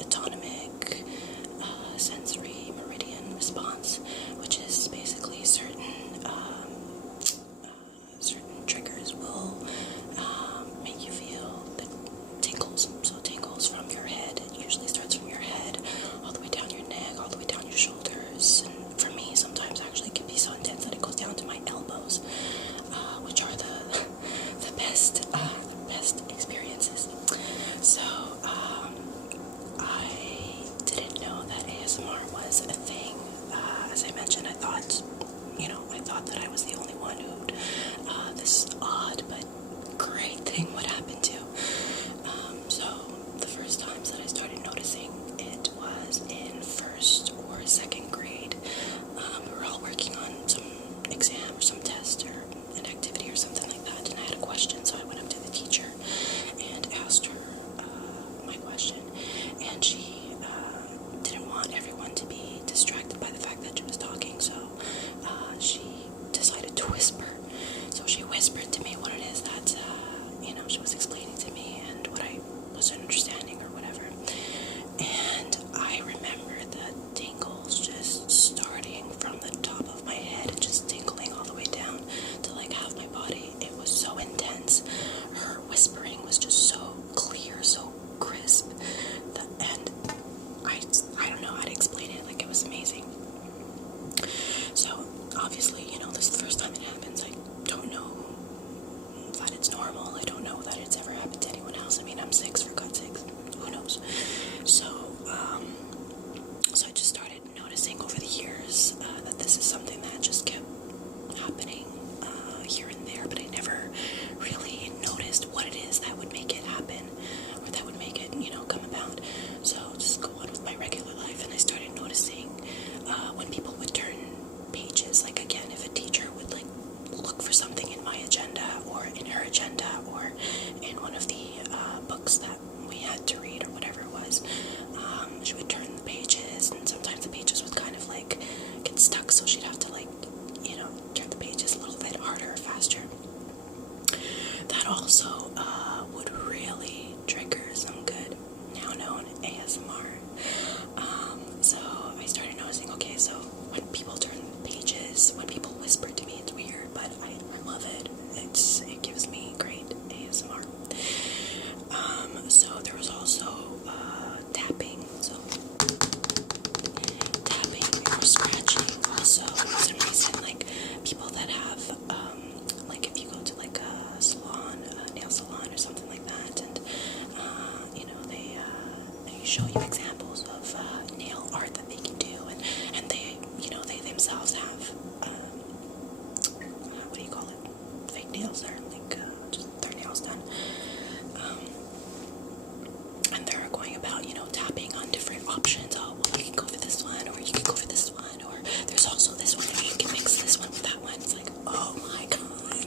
autonomic sensory meridian response, which is basically certain triggers will make you feel the tingles. So tingles from your head. It usually starts from your head, all the way down your neck, all the way down your shoulders. And for me, sometimes actually it can be so intense that it goes down to my elbows, which are the best experiences. So I didn't know that ASMR was a thing. As I mentioned, I thought that I was the only one who this odd but great thing would happen to. So the first times that I started noticing it was in first or second grade. We were all working on some exam or some test or an activity or something like that, and I had a question, so I went up to the teacher and asked her my question, and she didn't want everyone to be distracted by the fact that she was talking, so she decided to whisper. So she whispered to me what it is that she was explaining to me and what I wasn't understanding or whatever. And I remember the tingles just starting from the top of my head and just tingling all the way down to like half my body. It was so intense. Her whispering was just so clear, so crisp. And I don't know how to explain it. Like, it was amazing. So obviously, this is the first time it happens. I don't know that it's normal. I don't know that it's ever happened to anyone else. I mean, I'm 6, for God's sakes. Who knows? So I just started noticing over the years that this is something that just kept happening here and there, but I never really noticed what it is that would make it happen, or that would make it, come about. So just go on with my regular life, and I started noticing when people would turn pages, like, again, if a teacher would like look for something in my agenda or in her agenda or in one of the books that we had to read or whatever it was, she would turn the pages, and sometimes the pages would kind of like get stuck, so she'd have to like turn the pages a little bit harder or faster. That also would really trigger some good now known ASMR. So I started noticing, okay, so when people turn pages, when people whisper to me, it's weird, but I love it. It gives me great ASMR. So there was also tapping. So tapping or scratching also, for some reason, like people that have like if you go to like a salon, a nail salon or something like that, and they show you examples of nail art that they can do, and they themselves have what do you call it, fake nails, or like just their nails done, and they're going about tapping on different options. Oh, well, you can go for this one, or you can go for this one, or there's also this one, or you can mix this one with that one. It's like, oh my god.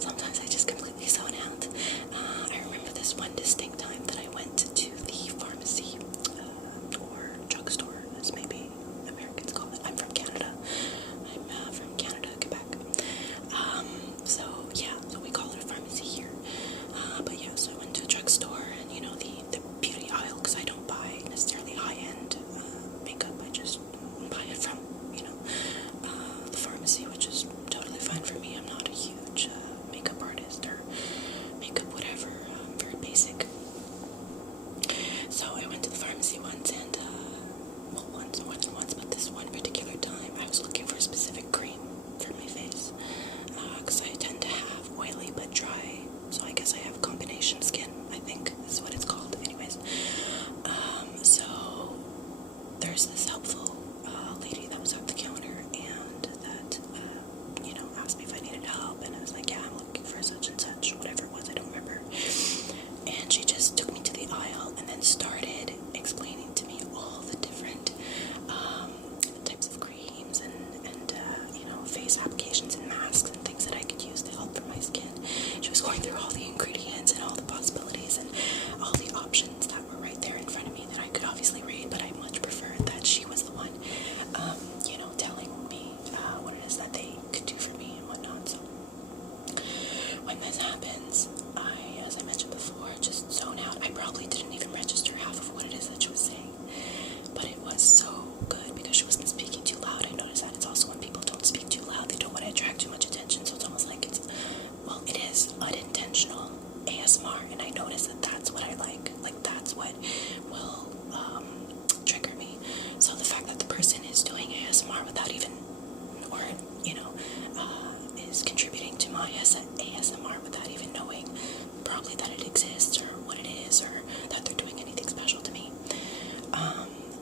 Sometimes I just completely zone out. I remember this one distinct time that I went to the pharmacy or drugstore, as maybe Americans call it. I'm from Canada. I'm from Canada, Quebec. So we call it a pharmacy here. But yeah, so I went to a drugstore, and the beauty aisle, because I don't buy necessarily high-end makeup. I just buy it from the pharmacy, which is totally fine for me. I'm not a huge makeup artist or makeup whatever. I'm very basic. So I went to the pharmacy once, and more than once, but this one particular time I was looking for a specific cream for my face, because I tend to have oily but dry, so I guess I have combination skin, I think is what it's called. Anyways, so there's this helpful lady that was at the counter, and that asked me if I needed help, and I was like, yeah, I'm looking for such and such, whatever it was, I don't remember. And she just took me to the aisle and then started explaining to me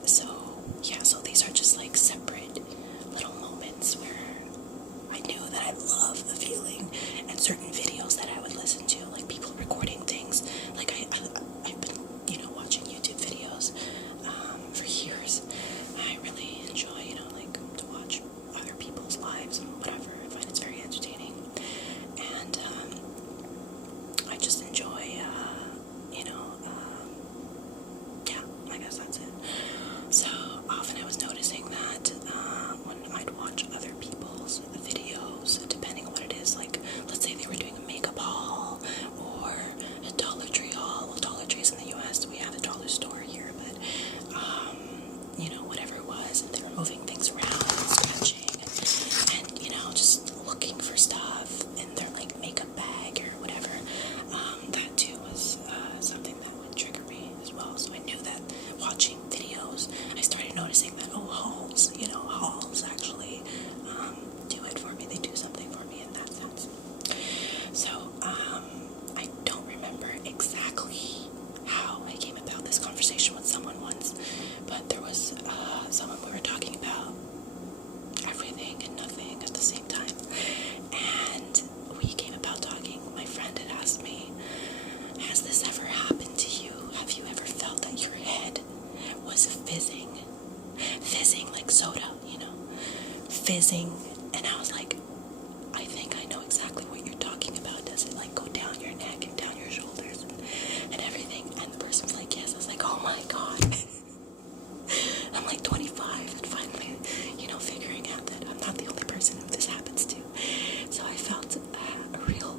So yeah, so these are just like separate little moments where I knew that I love the feeling, and certain videos that I would listen to, like people recording things. Like I've been, watching YouTube videos for years. I really enjoy, like to watch other people's lives and whatever. I find it's very entertaining, and I just enjoy, yeah, I guess that's it. So often I was noticing that when I'd watch other people's videos, depending on what it is, like let's say they were doing a makeup haul or a Dollar Tree haul. Well, Dollar Tree's in the US, we have a dollar store here, but whatever it was, and they were moving things around and scratching and just looking for stuff in their like makeup bag or whatever. That too was something that would trigger me as well. So I knew that watching videos, I started noticing that hauls actually do it for me. They do something for me in that sense. So I don't remember exactly how I came about this conversation with someone once, but there was someone we were talking about everything and nothing at the same time, and we came about talking. My friend had asked me, has this ever happened to you? Have you ever felt that your head was fizzing like soda, fizzing? And I was like, I think I know exactly what you're talking about. Does it like go down your neck and down your shoulders and everything? And the person was like, yes. I was like, oh my god. I'm like 25 and finally, figuring out that I'm not the only person who this happens to. So I felt a real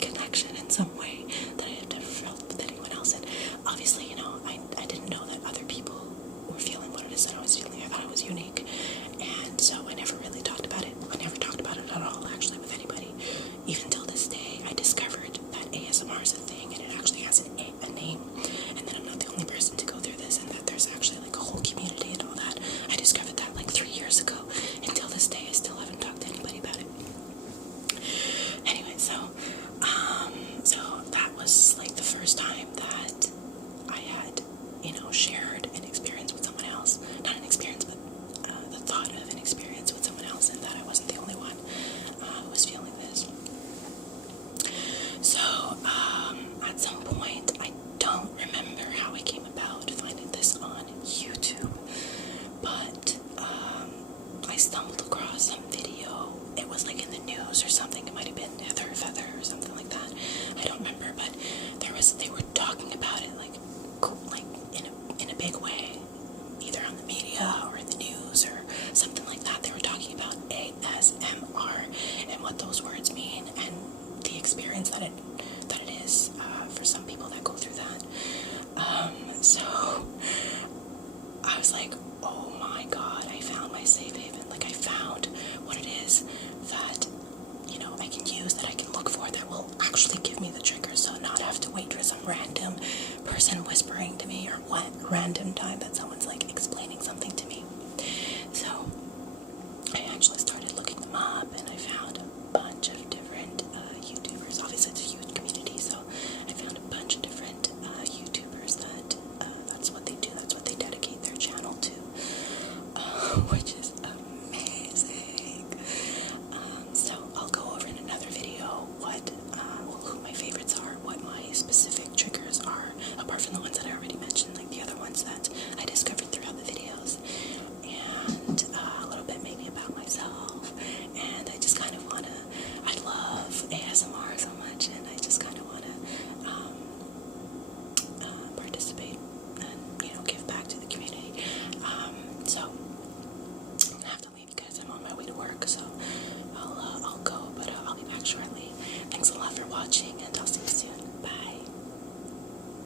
connection in some way that I had never felt with anyone else. And obviously, I didn't know that other people were feeling what it is that I was feeling. I thought it was unique. And so I never really talked about it. I never talked about it at all, actually, with anybody. Even till this day, I discovered that ASMR is a thing, and it actually has a name. And that I'm not the only person to go through this, and that there's actually like a whole community and all that. I discovered that like 3 years ago. Until this day, I still haven't talked to anybody about it. Anyway, so that was like the first time that I had, shared an experience with someone else. Not an experience, but the thought of an experience with someone else, and that I wasn't the only one who was feeling this. So, at some point, I don't remember how I came about finding this on YouTube, but I stumbled across some video. It was like in the news or something. It might have been Heather Feather or something like that. I don't remember, but they were talking about it like in a big way, either on the media or in the news or something like that. They were talking about ASMR and what those words mean and the experience that it is for some people that go through that. So I was like, oh my god, I found my safe haven. Like I found what it is that I can use, that I can look for, that will actually give me the trigger, so not have to wait for some random person whispering to me, or what random time that someone's like explaining something to me. So I actually started looking them up, and I found a bunch of different YouTubers. Obviously it's a huge community, so I found a bunch of different YouTubers that that's what they do, that's what they dedicate their channel to, which